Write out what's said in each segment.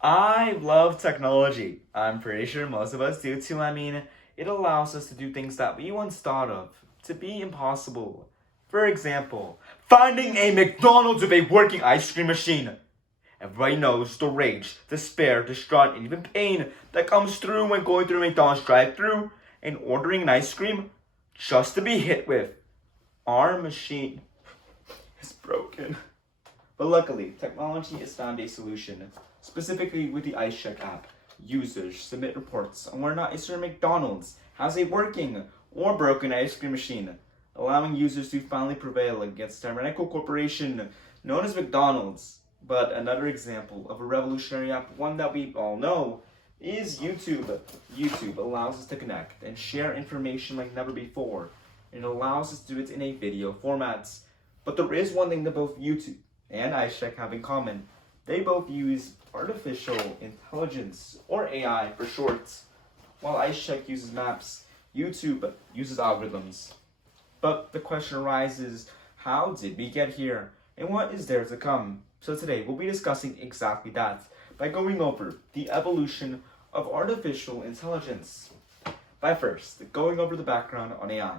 I love technology. I'm pretty sure most of us do too. It allows us to do things that we once thought of to be impossible. For example, finding a McDonald's with a working ice cream machine. Everybody knows the rage, despair, distraught, and even pain that comes through when going through a McDonald's drive-thru and ordering an ice cream just to be hit with. Our machine is broken. But luckily, technology has found a solution. Specifically with the iCheck app, users submit reports on whether or not a certain McDonald's has a working or broken ice cream machine, allowing users to finally prevail against a tyrannical corporation known as McDonald's. But another example of a revolutionary app, one that we all know, is YouTube. YouTube allows us to connect and share information like never before. It allows us to do it in a video format. But there is one thing that both YouTube and iCheck have in common. They both use artificial intelligence, or AI for short. While iCheck uses maps, YouTube uses algorithms. But the question arises, how did we get here? And what is there to come? So today we'll be discussing exactly that by going over the evolution of artificial intelligence. By first, going over the background on AI.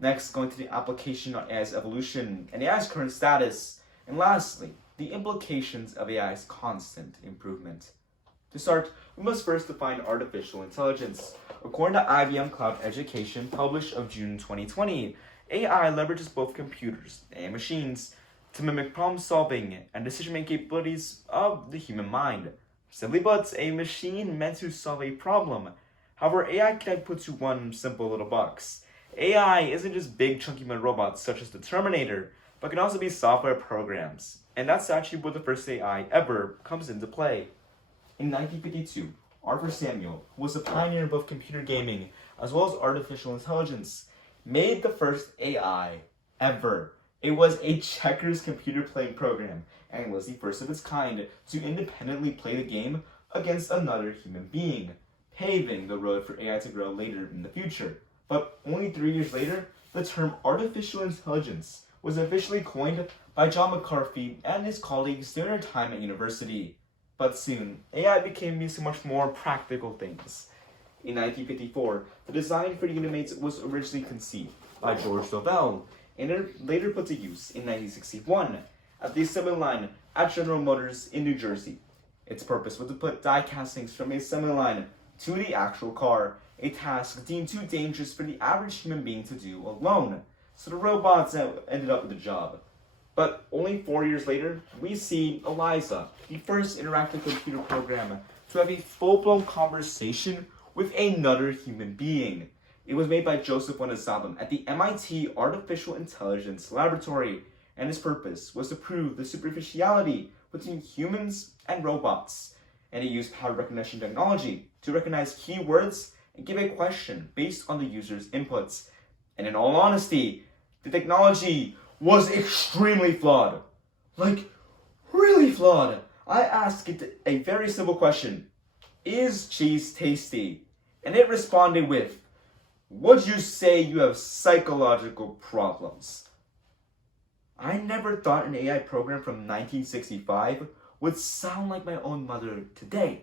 Next, going to the application on AI's evolution and AI's current status. And lastly, the implications of AI's constant improvement. To start, we must first define artificial intelligence. According to IBM Cloud Education, published of June 2020, AI leverages both computers and machines to mimic problem-solving and decision-making capabilities of the human mind. Simply put, a machine meant to solve a problem. However, AI can't put to one simple little box. AI isn't just big chunky metal robots such as the Terminator, but can also be software programs. And that's actually where the first AI ever comes into play. In 1952, Arthur Samuel, who was a pioneer in both computer gaming as well as artificial intelligence, made the first AI ever. It was a checkers computer playing program and was the first of its kind to independently play the game against another human being, paving the road for AI to grow later in the future. But only 3 years later, the term artificial intelligence was officially coined by John McCarthy and his colleagues during their time at university. But soon, AI became used to much more practical things. In 1954, the design for the Unimates was originally conceived by George Lovell and later put to use in 1961 at the assembly line at General Motors in New Jersey. Its purpose was to put die castings from the assembly line to the actual car, a task deemed too dangerous for the average human being to do alone. So the robots ended up with the job. But only 4 years later, we see Eliza, the first interactive computer program to have a full-blown conversation with another human being. It was made by Joseph Wanasabam at the MIT Artificial Intelligence Laboratory, and its purpose was to prove the superficiality between humans and robots. And it used pattern recognition technology to recognize keywords and give a question based on the user's inputs. And in all honesty, the technology was extremely flawed. Like, really flawed. I asked it a very simple question. Is cheese tasty? And it responded with, would you say you have psychological problems? I never thought an AI program from 1965 would sound like my own mother today.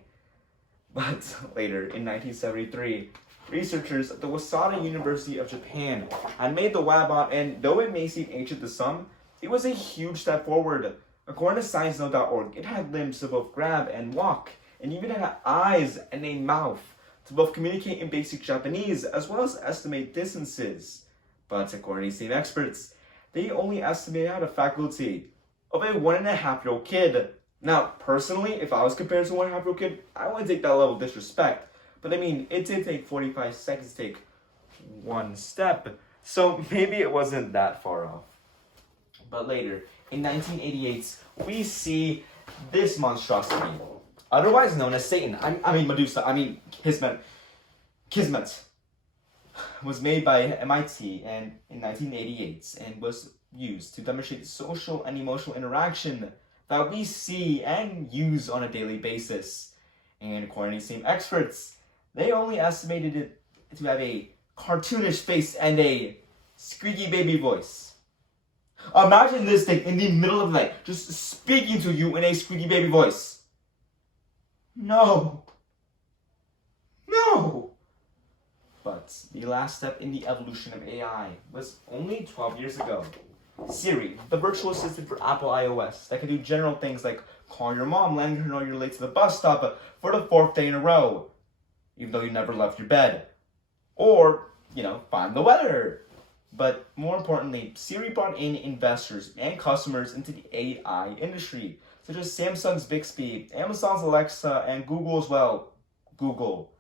But later, in 1973, researchers at the Waseda University of Japan had made the Wabot, and though it may seem ancient to some, it was a huge step forward. According to ScienceNote.org, it had limbs to both grab and walk, and even had eyes and a mouth to both communicate in basic Japanese as well as estimate distances. But according to same experts, they only estimated out a faculty of a 1.5-year-old kid. Now, personally, if I was compared to a 1.5-year-old kid, I wouldn't take that level of disrespect. But it did take 45 seconds to take one step, so maybe it wasn't that far off. But later, in 1988, we see this monstrosity, otherwise known as Satan. Kismet, was made by MIT and in 1988 and was used to demonstrate social and emotional interaction that we see and use on a daily basis. And according to the same experts, they only estimated it to have a cartoonish face and a squeaky baby voice. Imagine this thing in the middle of the night, just speaking to you in a squeaky baby voice. No! No! But the last step in the evolution of AI was only 12 years ago. Siri, the virtual assistant for Apple iOS that can do general things like call your mom, letting her know you're late to the bus stop for the 4th day in a row, even though you never left your bed. Or, find the weather. But more importantly, Siri brought in investors and customers into the AI industry, such as Samsung's Bixby, Amazon's Alexa, and Google's, Google.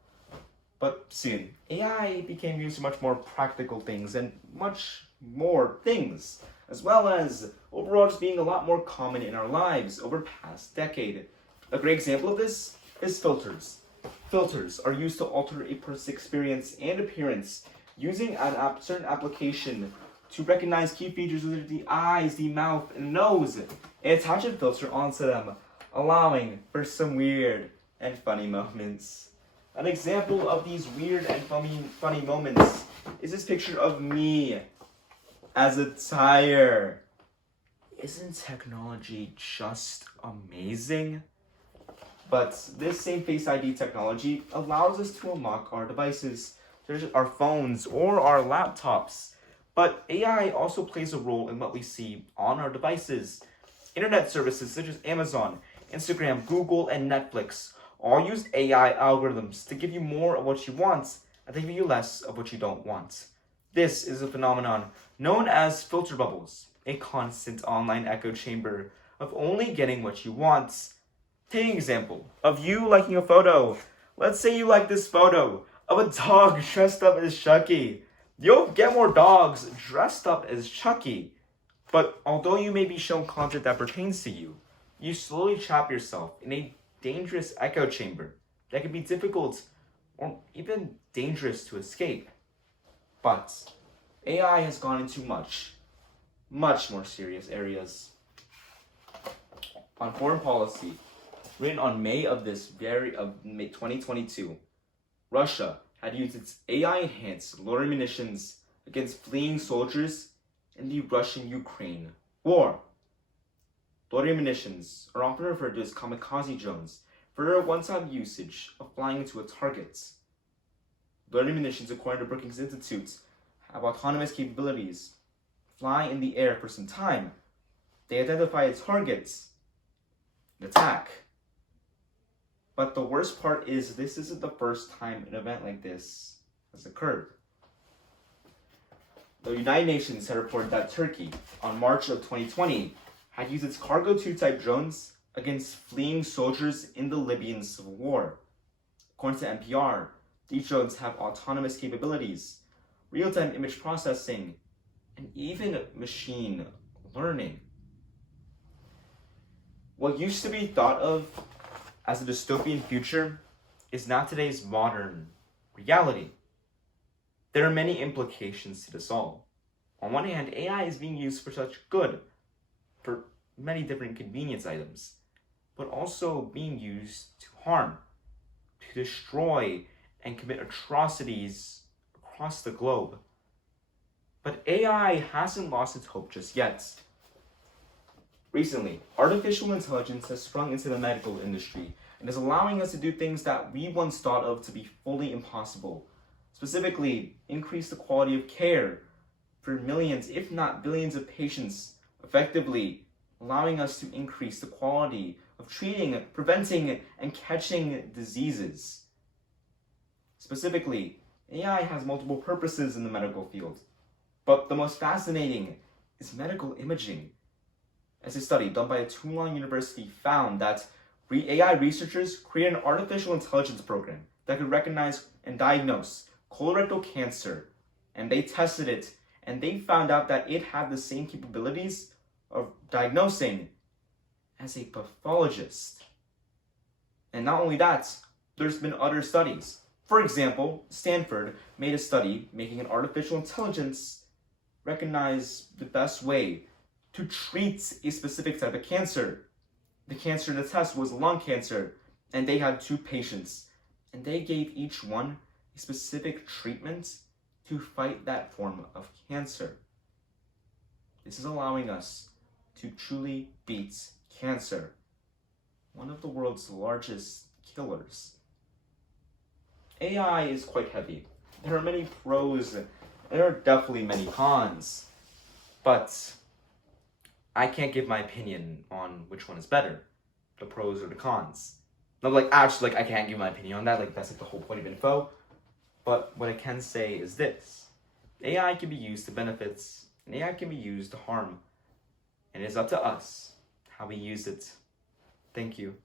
But soon, AI became used for much more practical things and much more things, as well as overall just being a lot more common in our lives over the past decade. A great example of this is filters. Filters are used to alter a person's experience and appearance using certain application to recognize key features such as the eyes, the mouth, and nose, and attach a filter onto them, allowing for some weird and funny moments. An example of these weird and funny moments is this picture of me as a tire. Isn't technology just amazing? But this same Face ID technology allows us to unlock our devices, such as our phones or our laptops. But AI also plays a role in what we see on our devices. Internet services such as Amazon, Instagram, Google, and Netflix all use AI algorithms to give you more of what you want and to give you less of what you don't want. This is a phenomenon known as filter bubbles, a constant online echo chamber of only getting what you want. Take an example of you liking a photo. Let's say you like this photo of a dog dressed up as Chucky. You'll get more dogs dressed up as Chucky. But although you may be shown content that pertains to you, you slowly trap yourself in a dangerous echo chamber that can be difficult or even dangerous to escape. But AI has gone into much more serious areas. On foreign policy, written on May 2022, Russia had used its AI-enhanced loitering munitions against fleeing soldiers in the Russian-Ukraine war. Loitering munitions are often referred to as kamikaze drones for their one-time usage of flying into a target. Loitering munitions, according to Brookings Institute, have autonomous capabilities, fly in the air for some time. They identify a target and attack. But the worst part is this isn't the first time an event like this has occurred. The United Nations had reported that Turkey, on March of 2020, had used its Cargo 2 type drones against fleeing soldiers in the Libyan civil war. According to NPR, these drones have autonomous capabilities, real-time image processing, and even machine learning. What used to be thought of as a dystopian future is now today's modern reality. There are many implications to this all. On one hand, AI is being used for such good, for many different convenience items, but also being used to harm, to destroy, and commit atrocities across the globe. But AI hasn't lost its hope just yet. Recently, artificial intelligence has sprung into the medical industry and is allowing us to do things that we once thought of to be fully impossible. Specifically, increase the quality of care for millions, if not billions of patients, effectively allowing us to increase the quality of treating, preventing, and catching diseases. Specifically, AI has multiple purposes in the medical field, but the most fascinating is medical imaging. As a study done by a Tulane University found that AI researchers created an artificial intelligence program that could recognize and diagnose colorectal cancer, and they tested it, and they found out that it had the same capabilities of diagnosing as a pathologist. And not only that, there's been other studies. For example, Stanford made a study making an artificial intelligence recognize the best way to treat a specific type of cancer. The cancer in the test was lung cancer, and they had 2 patients, and they gave each one a specific treatment to fight that form of cancer. This is allowing us to truly beat cancer, one of the world's largest killers. AI is quite heavy. There are many pros, and there are definitely many cons. But I can't give my opinion on which one is better, the pros or the cons. No, like, actually, like, I can't give my opinion on that. Like, that's like the whole point of info. But what I can say is this. AI can be used to benefits, and AI can be used to harm. And it's up to us how we use it. Thank you.